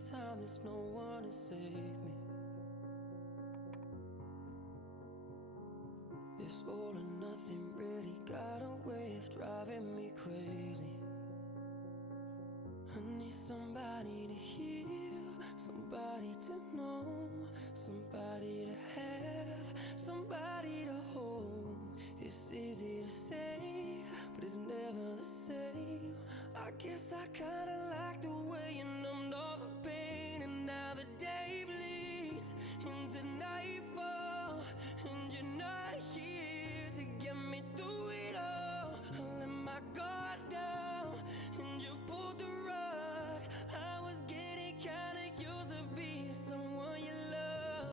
this time there's no one to save me. This all or nothing really got a way of driving me crazy. I need somebody to heal, somebody to know, somebody